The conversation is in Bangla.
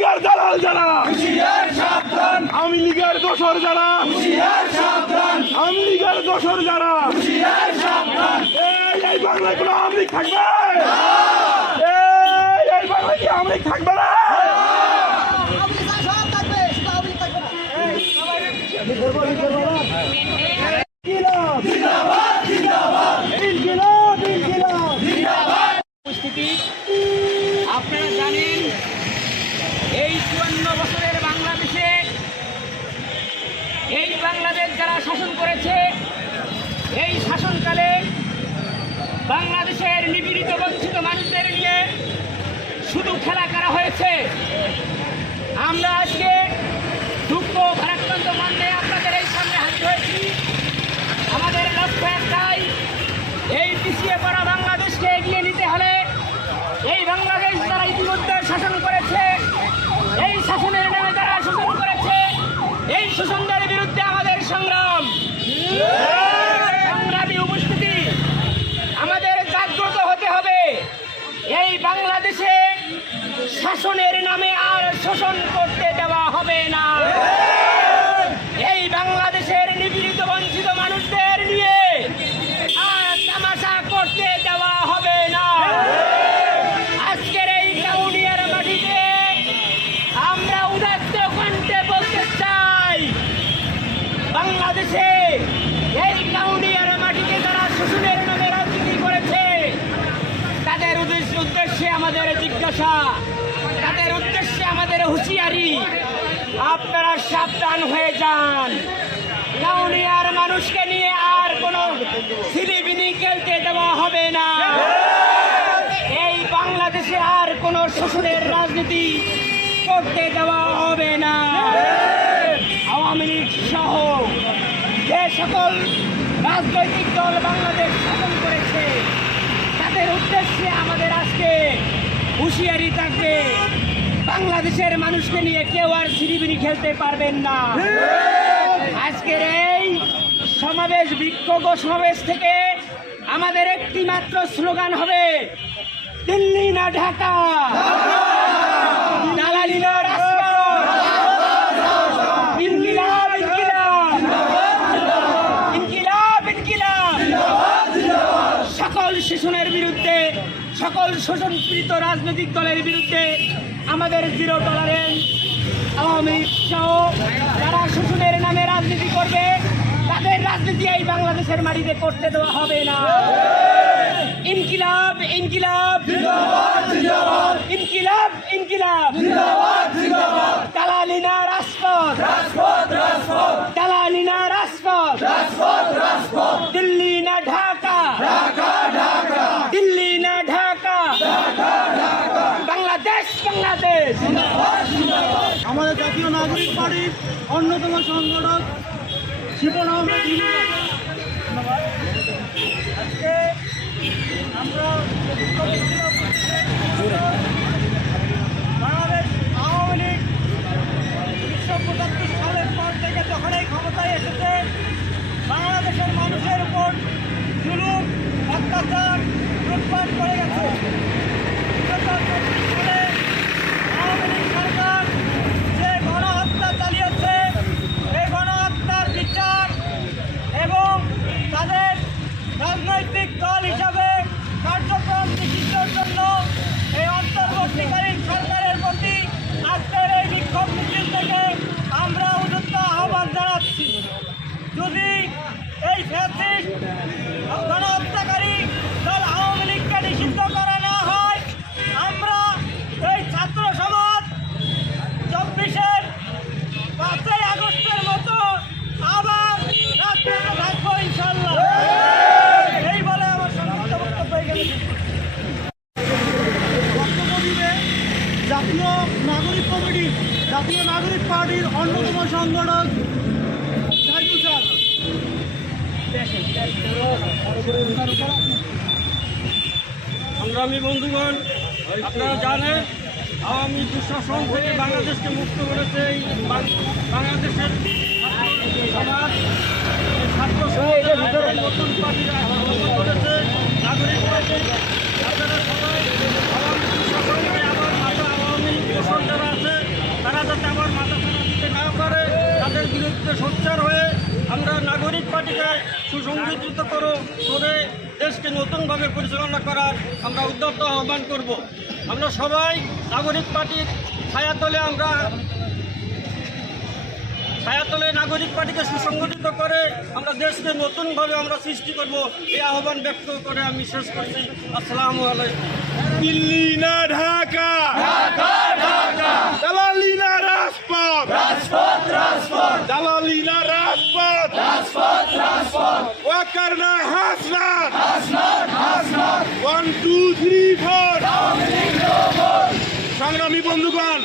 লীগের দালাল যারা, আওয়ামী লীগের দোসর যারা, আওয়ামী লীগের দোসর যারা, এই বাংলায় কোনো আওয়ামী লীগ থাকবে? এই বাংলায় কি আওয়ামী লীগ থাকবে না? আপনারা জানেন এই 54 বছরের বাংলাদেশে এই বাংলাদেশ যারা শাসন করেছে, এই শাসনকালে বাংলাদেশের নিপীড়িত বঞ্চিত মানুষদের নিয়ে শুধু খেলা করা হয়েছে। আমরা আজকে দুঃখ ভারাক্রান্ত মনে আপনাদের এই সামনে হাজির হয়েছি। আমাদের লক্ষ্য একটাই, এই পিছিয়ে পড়া বাংলাদেশকে এগিয়ে নিতে হলে এই বাংলাদেশ যারা ইতিমধ্যে শাসন করেছে, এই শাসনের নামে যারা শোষণ করেছে, এই শোষণদের বিরুদ্ধে আমাদের সংগ্রাম। সংগ্রামী উপস্থিতি, আমাদের জাগ্রত হতে হবে। এই বাংলাদেশে শাসনের নামে আর শোষণ করতে দেওয়া হবে না। এই বাংলাদেশের নিপীড়িত বঞ্চিত মানুষদের নিয়ে আর তামাশা করতে দেওয়া হবে না। আজকের এই কাউনিয়ার মাটিতে আমরা উদাত্ত কণ্ঠে বলতে চাই, বাংলাদেশে এই কাউনিয়ার মাটিতে যারা শোষণের নামে রাজনীতি করেছে, তাদের উদ্দেশ্যে আমাদের জিজ্ঞাসা, তাদের উদ্দেশ্যে আমাদের হুঁশিয়ারি, আপনারা সাবধান হয়ে যান। কাউনিয়ার মানুষকে নিয়ে আর কোনো ছিলিবিলি খেলতে দেওয়া হবে না। এই বাংলাদেশে আর কোনো শোষণের রাজনীতি করতে দেওয়া হবে না। আওয়ামী লীগ সহ যে সকল রাজনৈতিক দল বাংলাদেশ শাসন করেছে, তাদের উদ্দেশ্যে আমাদের আজকে হুঁশিয়ারি থাকবে, বাংলাদেশের মানুষকে নিয়ে কেউ আর ছিনিমিনি খেলতে পারবেন না। আজকের এই সমাবেশ, বিক্ষোভ সমাবেশ থেকে আমাদের একটি মাত্র স্লোগান হবে, দিল্লি না ঢাকা, দালালি না রাজপথ, ইনকিলাব ইনকিলাব, ইনকিলাব ইনকিলাব। সকল শোষণের বিরুদ্ধে, সকল শোষণপীড়িত রাজনৈতিক দলের বিরুদ্ধে আমাদের জিরো টলারেন্স। আওয়ামী লীগ সহ যারা শোষণের নামে রাজনীতি করবে, তাদের রাজনীতি এই বাংলাদেশের মাটিতে করতে দেওয়া হবে না। ইনকিলাব ইনকিলাব, ইনকিলাব ইনকিলাব, দালালি না রাজপথ, দালালি না রাজপথ, দিল্লি না ঢাকা, দিল্লি না ঢাকা, বাংলাদেশ বাংলাদেশ। আমাদের জাতীয় নাগরিক পার্টির অন্যতম সংগঠক শিপন আহমেদ আজকে আমরা বাংলাদেশ আওয়ামী লীগ 1975 সালের পর থেকে যখন এই ক্ষমতায় এসেছে, বাংলাদেশের মানুষের উপর জুলুম, অত্যাচার, লুটপাট করে গেছে। আওয়ামী লীগ সরকার যে গণহত্যা চালিয়েছে, এই গণহত্যার বিচার এবং তাদের রাজনৈতিক দল হিসাবে কার্যক্রম নিষিদ্ধের জন্য এই অন্তর্বর্তীকালীন সরকারের প্রতি আজকের এই বিক্ষোভ মিছিল থেকে আমরা উদ্যত আহ্বান জানাচ্ছি। যদি এই ফ্যাসিস্ট গণহত্যাকারী দল আওয়ামী লীগকে নিষিদ্ধ করা না হয়, আমরা এই ছাত্র সমাজ 24-এর 5ই আগস্টের মতো আবার রাজপথে থাকবো ইনশাল্লাহ। এই বলে আমার সংক্ষিপ্ত বক্তব্য এখানে বক্তব্য দিবে জাতীয় নাগরিক কমিটি, জাতীয় নাগরিক পার্টির অন্যতম সংগঠক সাইদুল স্যার। সংগ্রামী বন্ধুগণ, আপনারা জানেন আওয়ামী দুঃশাসন থেকে বাংলাদেশকে মুক্ত করেছে এই বাংলাদেশের সমাজ, ছাত্র সমাজ নতুন পার্টি গঠন করেছে নাগরিক পার্টি। আপনারা সবাই আওয়ামী দুঃশাসনকে আবার মাথা আওয়ামী দোষর যারা আছে যাতে আবার মাথা ছাড়া দিতে না পারে, তাদের বিরুদ্ধে সোচ্চার হয়ে আমরা নাগরিক পার্টিকে সুসংগঠিত করে দেশকে নতুনভাবে পরিচালনা করার আমরা উদ্যোক্ত আহ্বান করব। আমরা সবাই নাগরিক পার্টির ছায়াতলে নাগরিক পার্টিকে সুসংগঠিত করে আমরা দেশকে নতুনভাবে আমরা সৃষ্টি করব, এই আহ্বান ব্যক্ত করে আমি শেষ করছি। আসসালামু আলাইকুম। দিল্লি না ঢাকা, দালালি না রাজপথ, দালালি না রাজপথ, ওয়াকার না হাসনাত, 1 2 3 4। সংগ্রামী বন্ধুগণ,